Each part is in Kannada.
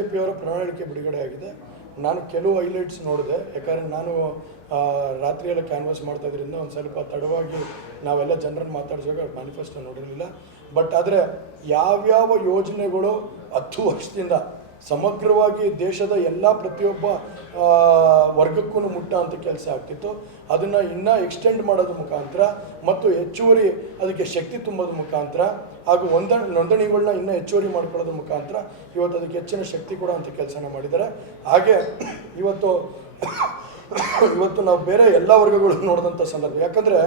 ಜೆ ಪಿಯವರ ಪ್ರಣಾಳಿಕೆ ಬಿಡುಗಡೆ ಆಗಿದೆ. ನಾನು ಕೆಲವು ಹೈಲೈಟ್ಸ್ ನೋಡಿದೆ. ಯಾಕಂದರೆ ನಾನು ರಾತ್ರಿಯೆಲ್ಲ ಕ್ಯಾನ್ವಾಸ್ ಮಾಡ್ತಾ ಇದ್ರಿಂದ ಒಂದು ಸ್ವಲ್ಪ ತಡವಾಗಿ ನಾವೆಲ್ಲ ಜನರನ್ನು ಮಾತಾಡಿಸುವಾಗ ಮ್ಯಾನಿಫೆಸ್ಟೋ ನೋಡಿರಲಿಲ್ಲ. ಬಟ್ ಆದರೆ ಯಾವ್ಯಾವ ಯೋಜನೆಗಳು ಹತ್ತು ವರ್ಷದಿಂದ ಸಮಗ್ರವಾಗಿ ದೇಶದ ಎಲ್ಲ ಪ್ರತಿಯೊಬ್ಬ ವರ್ಗಕ್ಕೂ ಮುಟ್ಟ ಅಂತ ಕೆಲಸ ಆಗ್ತಿತ್ತು. ಅದನ್ನು ಇನ್ನೂ ಎಕ್ಸ್ಟೆಂಡ್ ಮಾಡೋದ್ರ ಮುಖಾಂತರ ಮತ್ತು ಹೆಚ್ಚುವರಿ ಅದಕ್ಕೆ ಶಕ್ತಿ ತುಂಬೋದ್ರ ಮುಖಾಂತರ ಹಾಗೂ ಒಂದ ನೋಂದಣಿಗಳನ್ನ ಇನ್ನೂ ಹೆಚ್ಚುವರಿ ಮಾಡ್ಕೊಳ್ಳೋದ್ರ ಮುಖಾಂತರ ಇವತ್ತು ಅದಕ್ಕೆ ಹೆಚ್ಚಿನ ಶಕ್ತಿ ಕೂಡ ಅಂತ ಕೆಲಸನ ಮಾಡಿದ್ದಾರೆ. ಹಾಗೆ ಇವತ್ತು ಇವತ್ತು ನಾವು ಬೇರೆ ಎಲ್ಲ ವರ್ಗಗಳು ನೋಡಿದಂಥ ಸಂದರ್ಭ. ಯಾಕಂದರೆ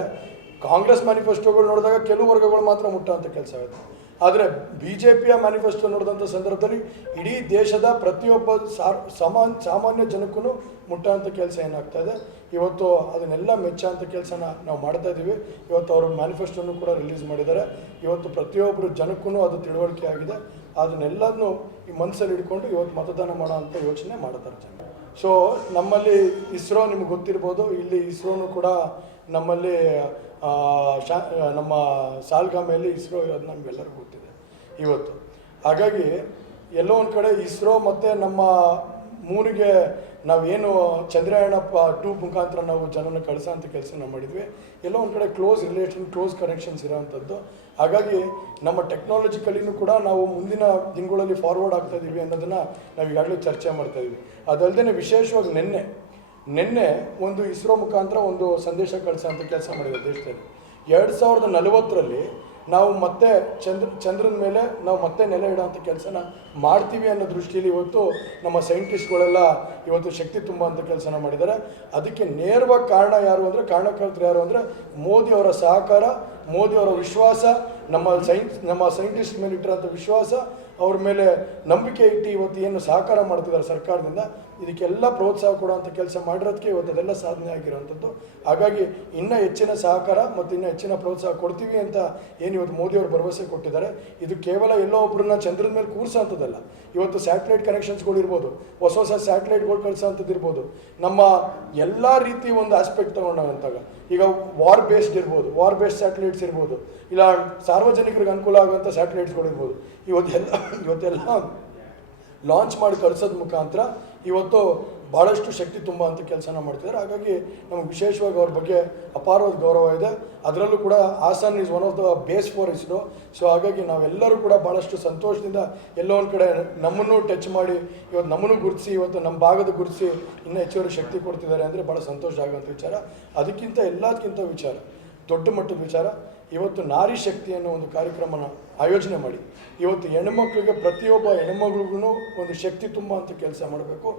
ಕಾಂಗ್ರೆಸ್ ಮ್ಯಾನಿಫೆಸ್ಟೋಗಳು ನೋಡಿದಾಗ ಕೆಲವು ವರ್ಗಗಳು ಮಾತ್ರ ಮುಟ್ಟ ಅಂತ ಕೆಲಸ ಆಗುತ್ತೆ. ಆದರೆ ಬಿ ಜೆ ಪಿಯ ಮ್ಯಾನಿಫೆಸ್ಟೋ ನೋಡಿದಂಥ ಸಂದರ್ಭದಲ್ಲಿ ಇಡೀ ದೇಶದ ಪ್ರತಿಯೊಬ್ಬ ಸಾಮಾನ್ಯ ಸಾಮಾನ್ಯ ಜನಕ್ಕೂ ಮುಟ್ಟೋಂಥ ಕೆಲಸ ಏನಾಗ್ತಾ ಇದೆ. ಇವತ್ತು ಅದನ್ನೆಲ್ಲ ಮೆಚ್ಚೋಂಥ ಕೆಲಸನ ನಾವು ಮಾಡ್ತಾ ಇದ್ದೀವಿ ಇವತ್ತು ಅವರು ಮ್ಯಾನಿಫೆಸ್ಟೋನು ಕೂಡ ರಿಲೀಸ್ ಮಾಡಿದ್ದಾರೆ. ಇವತ್ತು ಪ್ರತಿಯೊಬ್ಬರು ಜನಕ್ಕೂ ಅದು ತಿಳುವಳಿಕೆ ಆಗಿದೆ. ಅದನ್ನೆಲ್ಲದನ್ನು ಈ ಮನಸ್ಸಲ್ಲಿ ಹಿಡ್ಕೊಂಡು ಇವತ್ತು ಮತದಾನ ಮಾಡೋ ಅಂತ ಯೋಚನೆ ಮಾಡ್ತಾರೆ ಜನ. ಸೊ ನಮ್ಮಲ್ಲಿ ಇಸ್ರೋ ನಿಮ್ಗೆ ಗೊತ್ತಿರ್ಬೋದು. ಇಲ್ಲಿ ಇಸ್ರೋನು ಕೂಡ ನಮ್ಮಲ್ಲಿ ಶಾ ನಮ್ಮ ಸಾಲ್ಗಾಮೆಯಲ್ಲಿ ಇಸ್ರೋ ಇರೋದು ನಮಗೆಲ್ಲರಿಗೂ ಗೊತ್ತಿದೆ, ಇವತ್ತು. ಹಾಗಾಗಿ ಎಲ್ಲೋ ಒಂದು ಕಡೆ ಇಸ್ರೋ ಮತ್ತು ನಮ್ಮ ಮೂನಿಗೆ ನಾವೇನು ಚಂದ್ರಯಾನ ಪ, ಟೂ ಮುಖಾಂತರ ನಾವು ಜನನ ಕಳಿಸೋ ಕೆಲಸ ಮಾಡಿದ್ವಿ. ಎಲ್ಲೋ ಒಂದು ಕಡೆ ಕ್ಲೋಸ್ ರಿಲೇಷನ್ ಕ್ಲೋಸ್ ಕನೆಕ್ಷನ್ಸ್ ಇರೋವಂಥದ್ದು. ಹಾಗಾಗಿ ನಮ್ಮ ಟೆಕ್ನಾಲಜಿಕಲಿನೂ ಕೂಡ ನಾವು ಮುಂದಿನ ದಿನಗಳಲ್ಲಿ ಫಾರ್ವರ್ಡ್ ಆಗ್ತಾ ಇದ್ದೀವಿ ಅನ್ನೋದನ್ನು ನಾವು ಈಗಾಗಲೇ ಚರ್ಚೆ ಮಾಡ್ತಾ ಅದಲ್ಲದೆ ವಿಶೇಷವಾಗಿ ನಿನ್ನೆ ನಿನ್ನೆ ಒಂದು ಇಸ್ರೋ ಮುಖಾಂತರ ಒಂದು ಸಂದೇಶ ಕಳಿಸೋ ಅಂತ ಕೆಲಸ ಮಾಡಿದೆ ದೇಶದಲ್ಲಿ. ಎರಡು ಸಾವಿರದ ನಲವತ್ತರಲ್ಲಿ ನಾವು ಮತ್ತೆ ಚಂದ್ರ, ಚಂದ್ರನ ಮೇಲೆ ನಾವು ಮತ್ತೆ ನೆಲೆ ಇಡೋಂಥ ಕೆಲಸನ ಮಾಡ್ತೀವಿ ಅನ್ನೋ ದೃಷ್ಟಿಯಲ್ಲಿ ಇವತ್ತು ನಮ್ಮ ಸೈಂಟಿಸ್ಟ್ಗಳೆಲ್ಲ ಇವತ್ತು ಶಕ್ತಿ ತುಂಬುವಂಥ ಕೆಲಸನ ಮಾಡಿದ್ದಾರೆ. ಅದಕ್ಕೆ ನೇರವಾಗಿ ಕಾರಣ ಯಾರು ಅಂದರೆ, ಕಾರಣಕರ್ತರು ಯಾರು ಅಂದರೆ ಮೋದಿಯವರ ಸಹಕಾರ ಮೋದಿಯವರ ವಿಶ್ವಾಸ, ನಮ್ಮ ಸೈನ್ಸ್ ನಮ್ಮ ಸೈಂಟಿಸ್ಟ್ ಮೇಲೆ ಇಟ್ಟಿರೋಂಥ ವಿಶ್ವಾಸ ಅವ್ರ ಮೇಲೆ ನಂಬಿಕೆ ಇಟ್ಟು ಇವತ್ತು ಏನು ಸಹಕಾರ ಮಾಡ್ತಿದ್ದಾರೆ ಸರ್ಕಾರದಿಂದ, ಇದಕ್ಕೆಲ್ಲ ಪ್ರೋತ್ಸಾಹ ಕೊಡುವಂಥ ಕೆಲಸ ಮಾಡಿರೋದಕ್ಕೆ ಇವತ್ತು ಅದೆಲ್ಲ ಸಾಧನೆ ಆಗಿರೋವಂಥದ್ದು. ಹಾಗಾಗಿ ಇನ್ನೂ ಹೆಚ್ಚಿನ ಸಹಕಾರ ಮತ್ತು ಇನ್ನೂ ಹೆಚ್ಚಿನ ಪ್ರೋತ್ಸಾಹ ಕೊಡ್ತೀವಿ ಅಂತ ಏನು ಇವತ್ತು ಮೋದಿ ಅವರು ಭರವಸೆ ಕೊಟ್ಟಿದ್ದಾರೆ. ಇದು ಕೇವಲ ಎಲ್ಲೋ ಒಬ್ಬರನ್ನ ಚಂದ್ರದ ಮೇಲೆ ಕೂರಿಸೋಂಥದ್ದಲ್ಲ. ಇವತ್ತು ಸ್ಯಾಟಲೈಟ್ ಕನೆಕ್ಷನ್ಸ್ಗಳು ಇರ್ಬೋದು, ಹೊಸ ಹೊಸ ಸ್ಯಾಟಲೈಟ್ಗಳು ಕಳಿಸೋಂಥದ್ದು ಇರ್ಬೋದು. ನಮ್ಮ ಎಲ್ಲ ರೀತಿ ಒಂದು ಆಸ್ಪೆಕ್ಟ್ ತಗೊಂಡಂತಾಗ ಈಗ ವಾರ್ ಬೇಸ್ಡ್ ಇರ್ಬೋದು ವಾರ್ ಬೇಸ್ಡ್ ಸ್ಯಾಟಲೈಟ್ಸ್ ಇರ್ಬೋದು, ಇಲ್ಲ ಸಾರ್ವಜನಿಕರಿಗೆ ಅನುಕೂಲ ಆಗುವಂಥ ಸ್ಯಾಟಲೈಟ್ಸ್ಗಳು ಇರ್ಬೋದು. ಇವತ್ತೆಲ್ಲ ಇವತ್ತೆಲ್ಲ ಲಾಂಚ್ ಮಾಡಿ ಕಳಿಸೋದ್ ಮುಖಾಂತರ ಇವತ್ತು ಭಾಳಷ್ಟು ಶಕ್ತಿ ತುಂಬ ಅಂತ ಕೆಲಸನ ಮಾಡ್ತಿದ್ದಾರೆ ಹಾಗಾಗಿ ನಮಗೆ ವಿಶೇಷವಾಗಿ ಅವ್ರ ಬಗ್ಗೆ ಅಪಾರವಾದ ಗೌರವ ಇದೆ. ಅದರಲ್ಲೂ ಕೂಡ Hassan is one of the base for ISRO so ಹಾಗಾಗಿ ನಾವೆಲ್ಲರೂ ಕೂಡ ಭಾಳಷ್ಟು ಸಂತೋಷದಿಂದ ಎಲ್ಲೋ ಒಂದು ಕಡೆ ನಮ್ಮನ್ನು ಟಚ್ ಮಾಡಿ ಇವತ್ತು ನಮ್ಮನ್ನು ಗುರುತಿಸಿ, ಇವತ್ತು ನಮ್ಮ ಭಾಗದ ಗುರುತಿಸಿ ಇನ್ನೂ ಹೆಚ್ಚುವರಿ ಶಕ್ತಿ ಕೊಡ್ತಿದ್ದಾರೆ ಅಂದರೆ ಭಾಳ ಸಂತೋಷ ಆಗುವಂಥ ವಿಚಾರ. ಅದಕ್ಕಿಂತ ಎಲ್ಲದಕ್ಕಿಂತ ವಿಚಾರ. ದೊಡ್ಡ ಮಟ್ಟದ ವಿಚಾರ. ಇವತ್ತು ನಾರಿ ಶಕ್ತಿ ಅನ್ನೋ ಒಂದು ಕಾರ್ಯಕ್ರಮನ ಆಯೋಜನೆ ಮಾಡಿ. ಇವತ್ತು ಹೆಣ್ಮಕ್ಳಿಗೆ ಪ್ರತಿಯೊಬ್ಬ ಹೆಣ್ಮಗಳಿಗೂ ಒಂದು ಶಕ್ತಿ ತುಂಬ ಅಂತ ಕೆಲಸ ಮಾಡಬೇಕು.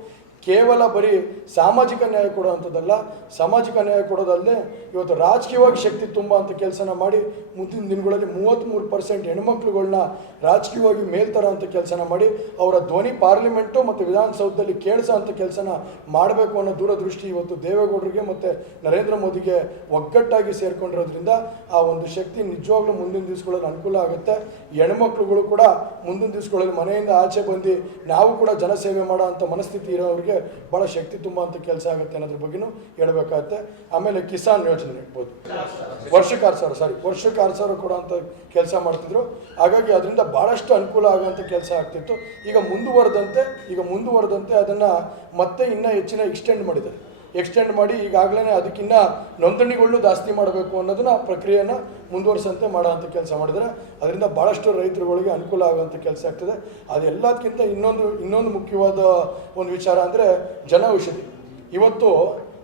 ಕೇವಲ ಬರೀ ಸಾಮಾಜಿಕ ನ್ಯಾಯ ಕೊಡುವಂಥದ್ದಲ್ಲ, ಸಾಮಾಜಿಕ ನ್ಯಾಯ ಕೊಡೋದಲ್ಲದೆ ಇವತ್ತು ರಾಜಕೀಯವಾಗಿ ಶಕ್ತಿ ತುಂಬ ಅಂತ ಕೆಲಸನ ಮಾಡಿ ಮುಂದಿನ ದಿನಗಳಲ್ಲಿ ಮೂವತ್ತ್ಮೂರು ಪರ್ಸೆಂಟ್ ಹೆಣ್ಮಕ್ಳುಗಳನ್ನ ರಾಜಕೀಯವಾಗಿ ಮೇಲ್ತರ ಅಂತ ಕೆಲಸನ ಮಾಡಿ ಅವರ ಧ್ವನಿ ಪಾರ್ಲಿಮೆಂಟು ಮತ್ತು ವಿಧಾನಸೌಧದಲ್ಲಿ ಕೇಳಿಸೋ ಅಂಥ ಕೆಲಸನ ಮಾಡಬೇಕು ಅನ್ನೋ ದೂರದೃಷ್ಟಿ ಇವತ್ತು ದೇವೇಗೌಡರಿಗೆ ಮತ್ತು ನರೇಂದ್ರ ಮೋದಿಗೆ ಒಗ್ಗಟ್ಟಾಗಿ ಸೇರ್ಕೊಂಡಿರೋದ್ರಿಂದ ಆ ಒಂದು ಶಕ್ತಿ ನಿಜವಾಗ್ಲೂ ಮುಂದಿನ ದಿವಸಗಳಲ್ಲಿ ಅನುಕೂಲ ಆಗುತ್ತೆ. ಹೆಣ್ಮಕ್ಳುಗಳು ಕೂಡ ಮುಂದಿನ ದಿವಸಗಳಲ್ಲಿ ಮನೆಯಿಂದ ಆಚೆ ಬಂದು ನಾವು ಕೂಡ ಜನಸೇವೆ ಮಾಡೋ ಅಂಥ ಮನಸ್ಥಿತಿ ಇರೋರಿಗೆ ಭಾಳ ಶಕ್ತಿ ತುಂಬ ಅಂತ ಕೆಲಸ ಆಗುತ್ತೆ ಅನ್ನೋದ್ರ ಬಗ್ಗೆನೂ ಹೇಳಬೇಕಾಗುತ್ತೆ. ಆಮೇಲೆ ಕಿಸಾನ್ ಯೋಜನೆ ಇರ್ಬೋದು ವರ್ಷಕ್ಕೆ ಆರು ಸಾವಿರ ಸಾರಿ ವರ್ಷಕ್ಕೆ ಆರು ಸಾವಿರ ಕೊಡೋ ಅಂತ ಕೆಲಸ ಮಾಡ್ತಿದ್ರು. ಹಾಗಾಗಿ ಅದರಿಂದ ಭಾಳಷ್ಟು ಅನುಕೂಲ ಆಗುವಂಥ ಕೆಲಸ ಆಗ್ತಿತ್ತು. ಈಗ ಮುಂದುವರೆದಂತೆ ಈಗ ಮುಂದುವರೆದಂತೆ ಅದನ್ನು ಮತ್ತೆ ಇನ್ನೂ ಹೆಚ್ಚಿನ ಎಕ್ಸ್ಟೆಂಡ್ ಮಾಡಿದ್ದಾರೆ. ಎಕ್ಸ್ಟೆಂಡ್ ಮಾಡಿ ಈಗಾಗಲೇ ಅದಕ್ಕಿನ್ನ ನೋಂದಣಿಗಳನ್ನೂ ಜಾಸ್ತಿ ಮಾಡಬೇಕು ಅನ್ನೋದನ್ನ ಪ್ರಕ್ರಿಯೆಯನ್ನು ಮುಂದುವರಿಸಂತೆ ಮಾಡೋವಂಥ ಕೆಲಸ ಮಾಡಿದರೆ. ಅದರಿಂದ ಭಾಳಷ್ಟು ರೈತರುಗಳಿಗೆ ಅನುಕೂಲ ಆಗುವಂಥ ಕೆಲಸ ಆಗ್ತದೆ. ಅದೆಲ್ಲದಕ್ಕಿಂತ ಇನ್ನೊಂದು ಇನ್ನೊಂದು ಮುಖ್ಯವಾದ ಒಂದು ವಿಚಾರ ಅಂದರೆ ಜನ ಔಷಧಿ. ಇವತ್ತು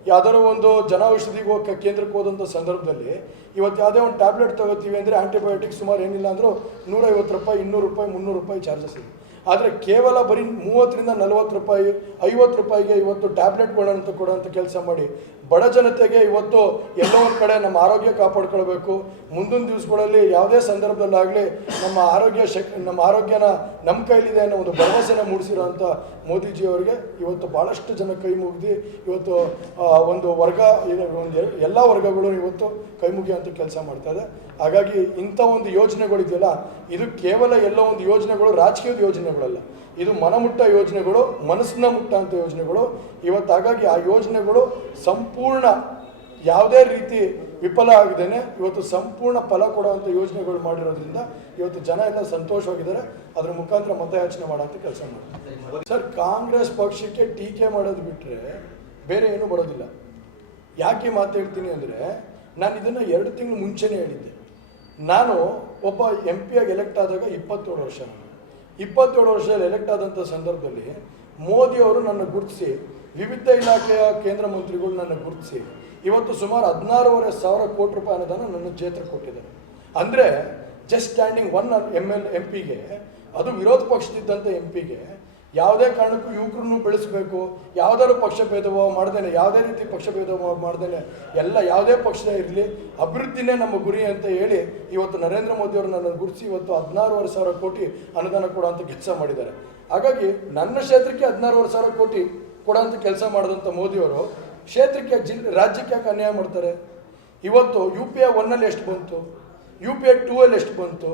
ಯಾವ್ದಾದ್ರು ಒಂದು ಜನ ಔಷಧಿಗೆ ಕೇಂದ್ರಕ್ಕೆ ಹೋದಂಥ ಸಂದರ್ಭದಲ್ಲಿ ಇವತ್ತು ಯಾವುದೇ ಒಂದು ಟ್ಯಾಬ್ಲೆಟ್ ತಗೋತೀವಿ ಅಂದರೆ ಆ್ಯಂಟಿಬಯೋಟಿಕ್ ಸುಮಾರು ಏನಿಲ್ಲ ಅಂದರೂ ನೂರೈವತ್ತು ರೂಪಾಯಿ, ಇನ್ನೂರು ರೂಪಾಯಿ, ಮುನ್ನೂರು ರೂಪಾಯಿ ಚಾರ್ಜಸ್ ಇದೆ. ಆದರೆ ಕೇವಲ ಬರೀ ಮೂವತ್ತರಿಂದ ನಲವತ್ತು ರೂಪಾಯಿ, ಐವತ್ತು ರೂಪಾಯಿಗೆ ಇವತ್ತು ಟ್ಯಾಬ್ಲೆಟ್ಗಳಂತ ಕೊಡೋಂಥ ಕೆಲಸ ಮಾಡಿ ಬಡ ಜನತೆಗೆ ಇವತ್ತು ಎಲ್ಲೋ ಒಂದು ಕಡೆ ನಮ್ಮ ಆರೋಗ್ಯ ಕಾಪಾಡ್ಕೊಳ್ಬೇಕು. ಮುಂದಿನ ದಿವಸಗಳಲ್ಲಿ ಯಾವುದೇ ಸಂದರ್ಭದಲ್ಲಾಗಲಿ ನಮ್ಮ ಆರೋಗ್ಯ ಶಕ್, ನಮ್ಮ ಆರೋಗ್ಯನ ನಮ್ಮ ಕೈಲಿದೆ ಅನ್ನೋ ಒಂದು ಭರವಸೆನ ಮೂಡಿಸಿರೋಂಥ ಮೋದಿಜಿಯವರಿಗೆ ಇವತ್ತು ಭಾಳಷ್ಟು ಜನ ಕೈ ಮುಗಿದು ಇವತ್ತು ಒಂದು ವರ್ಗ ಒಂದು ಎಲ್ಲ ವರ್ಗಗಳು ಇವತ್ತು ಕೈ ಅಂತ ಕೆಲಸ ಮಾಡ್ತಾ ಇದೆ. ಹಾಗಾಗಿ ಇಂಥ ಒಂದು ಯೋಜನೆಗಳಿದೆಯಲ್ಲ, ಇದು ಕೇವಲ ಎಲ್ಲೋ ಒಂದು ಯೋಜನೆಗಳು, ರಾಜಕೀಯದ ಯೋಜನೆಗಳಲ್ಲ. ಇದು ಮನಮುಟ್ಟ ಯೋಜನೆಗಳು ಮನಸ್ಸನ್ನ ಅಂತ ಯೋಜನೆಗಳು. ಇವತ್ತು ಹಾಗಾಗಿ ಆ ಯೋಜನೆಗಳು ಸಂಪೂರ್ಣ ಯಾವುದೇ ರೀತಿ ವಿಫಲ ಆಗಿದ್ದೇನೆ, ಇವತ್ತು ಸಂಪೂರ್ಣ ಫಲ ಕೊಡುವಂಥ ಯೋಜನೆಗಳು ಮಾಡಿರೋದ್ರಿಂದ ಇವತ್ತು ಜನ ಎಲ್ಲ ಸಂತೋಷವಾಗಿದ್ದಾರೆ. ಅದ್ರ ಮುಖಾಂತರ ಮತಯಾಚನೆ ಮಾಡೋಂಥ ಕೆಲಸ ಮಾಡ್ತಾರೆ ಸರ್, ಕಾಂಗ್ರೆಸ್ ಪಕ್ಷಕ್ಕೆ ಟೀಕೆ ಮಾಡೋದು ಬಿಟ್ಟರೆ ಬೇರೆ ಏನೂ ಬರೋದಿಲ್ಲ. ಯಾಕೆ ಮಾತಾಡ್ತೀನಿ ಅಂದರೆ, ನಾನು ಇದನ್ನು ಎರಡು ತಿಂಗಳು ಮುಂಚೆನೇ ಹೇಳಿದ್ದೆ. ನಾನು ಒಬ್ಬ ಎಂ ಪಿಯಾಗಿ ಎಲೆಕ್ಟ್ ಆದಾಗ ಇಪ್ಪತ್ತೇಳು ವರ್ಷ. ನಾನು ಇಪ್ಪತ್ತೇಳು ವರ್ಷದಲ್ಲಿ ಎಲೆಕ್ಟ್ ಆದಂಥ ಸಂದರ್ಭದಲ್ಲಿ ಮೋದಿ ಅವರು ನನ್ನ ಗುರುತಿಸಿ, ವಿವಿಧ ಇಲಾಖೆಯ ಕೇಂದ್ರ ಮಂತ್ರಿಗಳು ನನ್ನ ಗುರುತಿಸಿ, ಇವತ್ತು ಸುಮಾರು ಹದಿನಾರೂವರೆ ಸಾವಿರ ಕೋಟಿ ರೂಪಾಯಿ ಅನುದಾನ ನನ್ನ ಕ್ಷೇತ್ರ ಕೊಟ್ಟಿದ್ದಾರೆ. ಅಂದರೆ just standing one M L M ಪಿಗೆ ಅದು ವಿರೋಧ ಪಕ್ಷದಿದ್ದಂಥ ಎಂ ಪಿಗೆ ಯಾವುದೇ ಕಾರಣಕ್ಕೂ ಯುವಕರನ್ನು ಬೆಳೆಸಬೇಕು. ಯಾವುದಾದ್ರು ಪಕ್ಷ ಭೇದಭಾವ ಮಾಡ್ದೇನೆ, ಯಾವುದೇ ರೀತಿ ಪಕ್ಷ ಭೇದಭಾವ ಮಾಡ್ದೇನೆ, ಎಲ್ಲ ಯಾವುದೇ ಪಕ್ಷದ ಇರಲಿ, ಅಭಿವೃದ್ಧಿನೇ ನಮ್ಮ ಗುರಿ ಅಂತ ಹೇಳಿ ಇವತ್ತು ನರೇಂದ್ರ ಮೋದಿ ಅವರು ನನ್ನ ಗುರುತಿಸಿ ಇವತ್ತು ಹದಿನಾರೂವರೆ ಸಾವಿರ ಕೋಟಿ ಅನುದಾನ ಕೊಡುವಂಥ ಕೆಲಸ ಮಾಡಿದ್ದಾರೆ. ಹಾಗಾಗಿ ನನ್ನ ಕ್ಷೇತ್ರಕ್ಕೆ ಹದಿನಾರೂವರೆ ಸಾವಿರ ಕೋಟಿ ಕೊಡೋಂಥ ಕೆಲಸ ಮಾಡಿದಂಥ ಮೋದಿಯವರು ಕ್ಷೇತ್ರಕ್ಕೆ, ಜಿಲ್, ರಾಜ್ಯಕ್ಕೆ ಯಾಕೆ ಅನ್ಯಾಯ ಮಾಡ್ತಾರೆ? ಇವತ್ತು ಯು ಪಿ ಐ ಒನ್ನಲ್ಲಿ ಎಷ್ಟು ಬಂತು? ಯು ಪಿ ಐ ಟೂ ಅಲ್ಲಿ ಎಷ್ಟು ಬಂತು?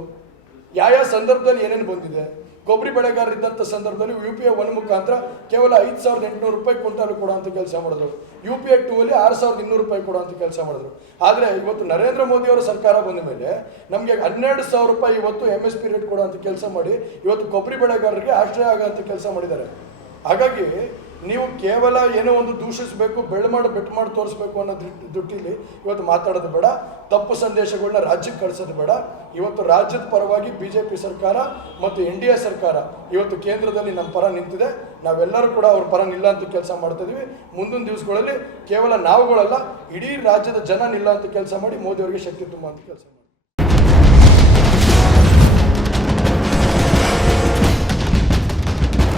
ಯಾವ ಸಂದರ್ಭದಲ್ಲಿ ಏನೇನು ಬಂದಿದೆ? ಕೊಬ್ಬರಿ ಬೆಳೆಗಾರರಿದ್ದಂಥ ಸಂದರ್ಭದಲ್ಲಿ ಯು ಪಿ ಐ ಒನ್ ಮುಖಾಂತರ ಕೇವಲ ಐದು ಸಾವಿರದ ಎಂಟುನೂರು ರೂಪಾಯಿ ಕ್ವಿಂಟಾಲ್ ಕೊಡುವಂಥ ಕೆಲಸ ಮಾಡಿದ್ರು. ಯು ಪಿ ಐ ಟೂ ಅಲ್ಲಿ ಆರು ಸಾವಿರದ ಇನ್ನೂರು ರೂಪಾಯಿ ಕೊಡುವಂಥ ಕೆಲಸ ಮಾಡಿದ್ರು. ಆದರೆ ಇವತ್ತು ನರೇಂದ್ರ ಮೋದಿ ಅವರ ಸರ್ಕಾರ ಬಂದ ಮೇಲೆ ನಮಗೆ ಹನ್ನೆರಡು ಸಾವಿರ ರೂಪಾಯಿ ಇವತ್ತು ಎಂ ಎಸ್ ಪಿ ರೇಟ್ ಕೊಡುವಂಥ ಕೆಲಸ ಮಾಡಿ ಇವತ್ತು ಕೊಬ್ಬರಿ ಬೆಳೆಗಾರರಿಗೆ ಆಶ್ರಯ ಅಂತ ಕೆಲಸ ಮಾಡಿದ್ದಾರೆ. ಹಾಗಾಗಿ ನೀವು ಕೇವಲ ಏನೋ ಒಂದು ದೂಷಿಸಬೇಕು ಬೆಳೆ ಮಾಡಿ, ಬೆಟ್ಟು ಮಾಡಿ ತೋರಿಸ್ಬೇಕು ಅನ್ನೋ ದುಟ್ಟಿಲಿ ಇವತ್ತು ಮಾತಾಡೋದು ಬೇಡ. ತಪ್ಪು ಸಂದೇಶಗಳನ್ನ ರಾಜ್ಯಕ್ಕೆ ಕಳಿಸೋದು ಬೇಡ. ಇವತ್ತು ರಾಜ್ಯದ ಪರವಾಗಿ ಬಿ ಜೆ ಪಿ ಸರ್ಕಾರ ಮತ್ತು ಎನ್ ಡಿ ಎ ಸರ್ಕಾರ ಇವತ್ತು ಕೇಂದ್ರದಲ್ಲಿ ನಮ್ಮ ಪರ ನಿಂತಿದೆ. ನಾವೆಲ್ಲರೂ ಕೂಡ ಅವ್ರ ಪರ ನಿಲ್ಲ ಅಂತ ಕೆಲಸ ಮಾಡ್ತಾ ಇದೀವಿ. ಮುಂದಿನ ದಿವಸಗಳಲ್ಲಿ ಕೇವಲ ನಾವುಗಳಲ್ಲ, ಇಡೀ ರಾಜ್ಯದ ಜನ ನಿಲ್ಲ ಅಂತ ಕೆಲಸ ಮಾಡಿ ಮೋದಿ ಅವರಿಗೆ ಶಕ್ತಿ ಅಂತ ಕೆಲಸ